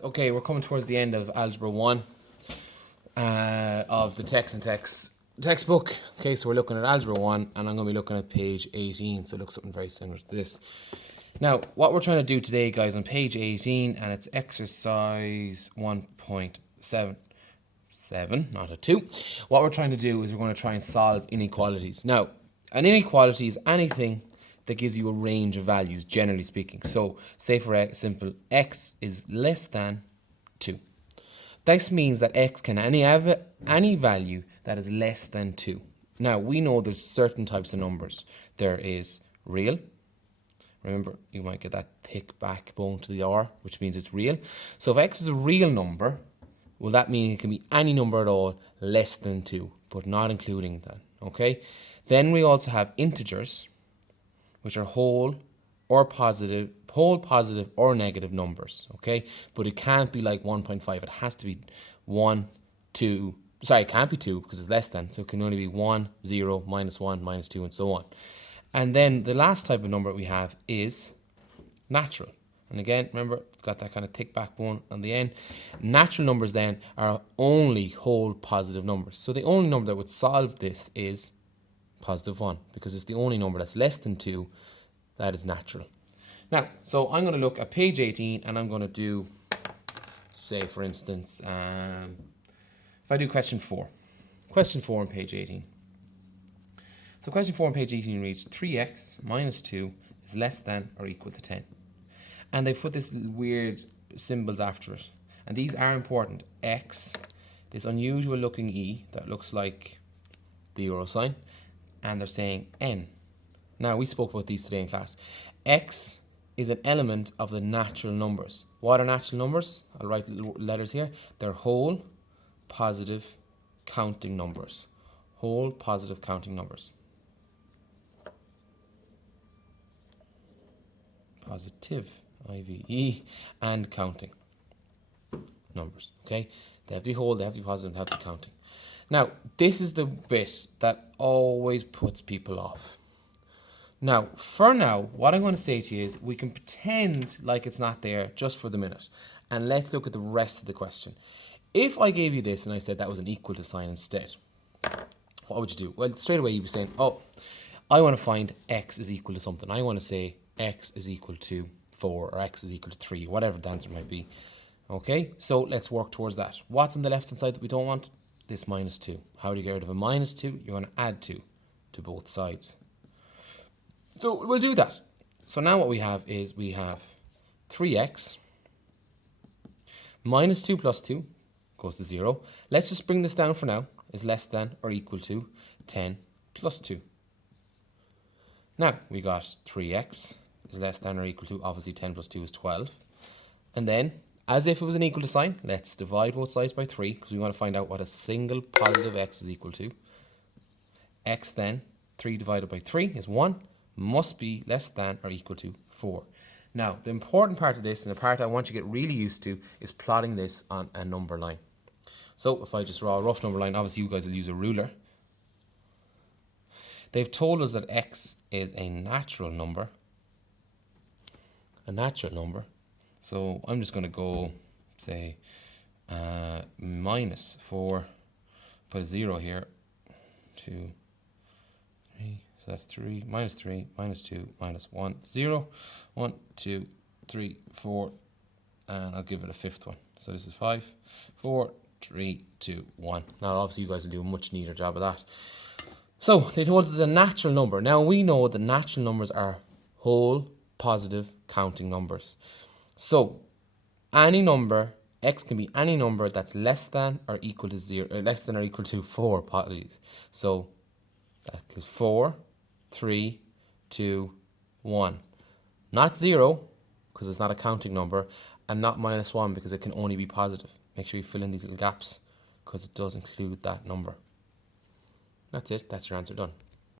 Okay, we're coming towards the end of Algebra 1 of the textbook. Okay, so we're looking at Algebra 1 and I'm going to be looking at page 18, so it looks something very similar to this. Now, what we're trying to do today, guys, on page 18, and it's exercise 1.7, not a 2. What we're trying to do is we're going to try and solve inequalities. Now, an inequality is anything that gives you a range of values, generally speaking. So, say for example, x is less than 2. This means that x can have any value that is less than 2. Now, we know there's certain types of numbers. There is real. Remember, you might get that thick backbone to the R, which means it's real. So if x is a real number, well, that means it can be any number at all less than 2, but not including that, okay? Then we also have integers, which are whole, positive or negative numbers, okay? But it can't be like 1.5. It has to be 1, 2. Sorry, it can't be 2 because it's less than. So it can only be 1, 0, minus 1, minus 2, and so on. And then the last type of number we have is natural. And again, remember, it's got that kind of thick backbone on the end. Natural numbers then are only whole positive numbers. So the only number that would solve this is positive 1, because it's the only number that's less than 2 that is natural. Now, so I'm going to look at page 18 and I'm going to do, say for instance, if I do question 4 on page 18. So question 4 on page 18 reads 3x minus 2 is less than or equal to 10. And they've put this weird symbols after it. And these are important. X, this unusual looking E that looks like the euro sign. And they're saying n. Now, we spoke about these today in class. X is an element of the natural numbers. What are natural numbers? I'll write letters here. They're whole, positive, counting numbers. Whole, positive, counting numbers. Positive, I-V-E, and counting numbers, okay? They have to be whole, they have to be positive, they have to be counting. Now, this is the bit that always puts people off. Now, for now, what I'm going to say to you is we can pretend like it's not there just for the minute. And let's look at the rest of the question. If I gave you this and I said that was an equal to sign instead, what would you do? Well, straight away you'd be saying, oh, I want to find x is equal to something. I want to say x is equal to 4 or x is equal to 3, whatever the answer might be. Okay, so let's work towards that. What's on the left hand side that we don't want? This minus 2. How do you get rid of a minus 2? You're going to add 2 to both sides. So we'll do that. So now what we have is we have 3x minus 2 plus 2 goes to 0. Let's just bring this down for now. Is less than or equal to 10 plus 2. Now we got 3x is less than or equal to, obviously 10 plus 2 is 12. And then, as if it was an equal to sign, let's divide both sides by 3 because we want to find out what a single positive x is equal to. X then, 3 divided by 3 is 1, must be less than or equal to 4. Now, the important part of this, and the part I want you to get really used to, is plotting this on a number line. So, if I just draw a rough number line, obviously you guys will use a ruler. They've told us that x is a natural number. So I'm just going to go, say, minus 4, put a 0 here, 2, 3, so that's 3, minus 2, minus 1, 0, 1, 2, 3, 4, and I'll give it a fifth one. So this is 5, 4, 3, 2, 1. Now obviously you guys will do a much neater job of that. So they told us it's a natural number. Now we know that natural numbers are whole, positive, counting numbers. So any number, x can be any number that's less than or equal to 0, or less than or equal to 4, apologies. So that is 4, 3, 2, 1. Not 0, because it's not a counting number, and not minus 1, because it can only be positive. Make sure you fill in these little gaps, because it does include that number. That's it. That's your answer done.